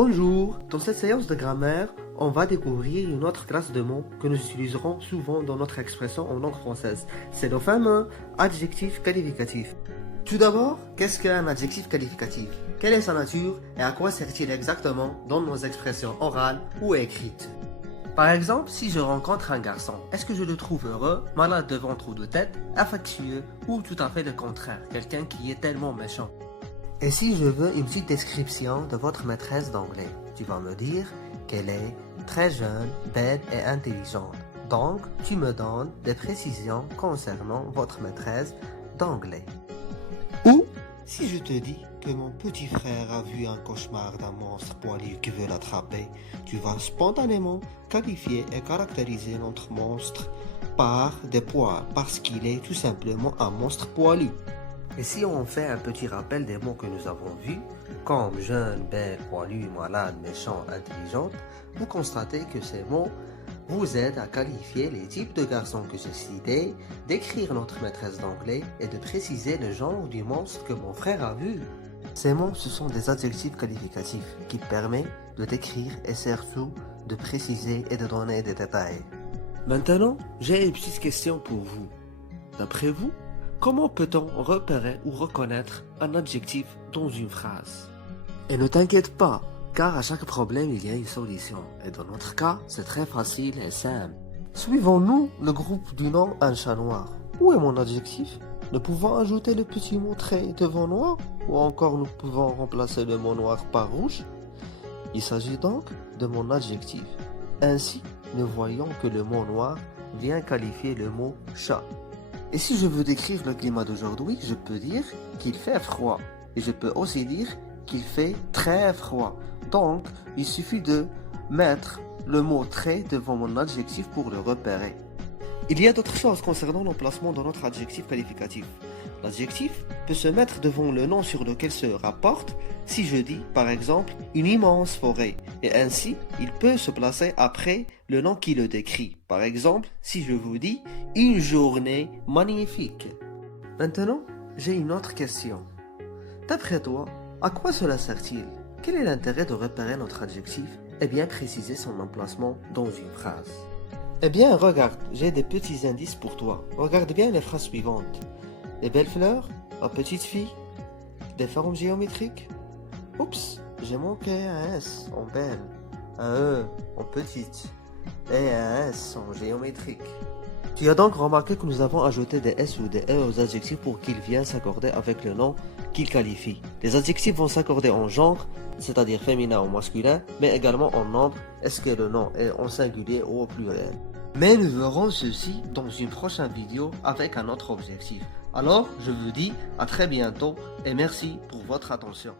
Bonjour, dans cette séance de grammaire, on va découvrir une autre classe de mots que nous utiliserons souvent dans notre expression en langue française. C'est le fameux adjectif qualificatif. Tout d'abord, qu'est-ce qu'un adjectif qualificatif? Quelle est sa nature et à quoi sert-il exactement dans nos expressions orales ou écrites? Par exemple, si je rencontre un garçon, est-ce que je le trouve heureux, malade de ventre ou de tête, affectueux ou tout à fait le contraire, quelqu'un qui est tellement méchant? Et si je veux une petite description de votre maîtresse d'anglais, tu vas me dire qu'elle est très jeune, belle et intelligente. Donc, tu me donnes des précisions concernant votre maîtresse d'anglais. Ou, si je te dis que mon petit frère a vu un cauchemar d'un monstre poilu qui veut l'attraper, tu vas spontanément qualifier et caractériser notre monstre par des poils, parce qu'il est tout simplement un monstre poilu. Et si on fait un petit rappel des mots que nous avons vus, comme jeune, belle, poilu, malade, méchant, intelligente, vous constatez que ces mots vous aident à qualifier les types de garçons que j'ai cités, d'écrire notre maîtresse d'anglais et de préciser le genre du monstre que mon frère a vu. Ces mots, ce sont des adjectifs qualificatifs qui permettent de décrire et surtout de préciser et de donner des détails. Maintenant, j'ai une petite question pour vous. D'après vous, comment peut-on repérer ou reconnaître un adjectif dans une phrase? Et ne t'inquiète pas, car à chaque problème il y a une solution. Et dans notre cas, c'est très facile et simple. Suivons-nous le groupe du nom un chat noir. Où est mon adjectif? Ne pouvons ajouter le petit mot trait devant noir? Ou encore nous pouvons remplacer le mot noir par rouge? Il s'agit donc de mon adjectif. Ainsi, nous voyons que le mot noir vient qualifier le mot chat. Et si je veux décrire le climat d'aujourd'hui, je peux dire qu'il fait froid. Et je peux aussi dire qu'il fait très froid. Donc, il suffit de mettre le mot très devant mon adjectif pour le repérer. Il y a d'autres choses concernant l'emplacement de notre adjectif qualificatif. L'adjectif peut se mettre devant le nom sur lequel se rapporte si je dis, par exemple, une immense forêt. Et ainsi, il peut se placer après le nom qui le décrit. Par exemple, si je vous dis une journée magnifique. Maintenant, j'ai une autre question. D'après toi, à quoi cela sert-il? Quel est l'intérêt de repérer notre adjectif et bien préciser son emplacement dans une phrase? Eh bien, regarde, j'ai des petits indices pour toi. Regarde bien les phrases suivantes. Les belles fleurs, la petite fille, des formes géométriques. Oups, j'ai manqué un S en belle, un E en petite et un S en géométrique. Tu as donc remarqué que nous avons ajouté des S ou des E aux adjectifs pour qu'ils viennent s'accorder avec le nom qu'ils qualifient. Les adjectifs vont s'accorder en genre, c'est-à-dire féminin ou masculin, mais également en nombre, est-ce que le nom est en singulier ou au pluriel. Mais nous verrons ceci dans une prochaine vidéo avec un autre objectif. Alors, je vous dis à très bientôt et merci pour votre attention.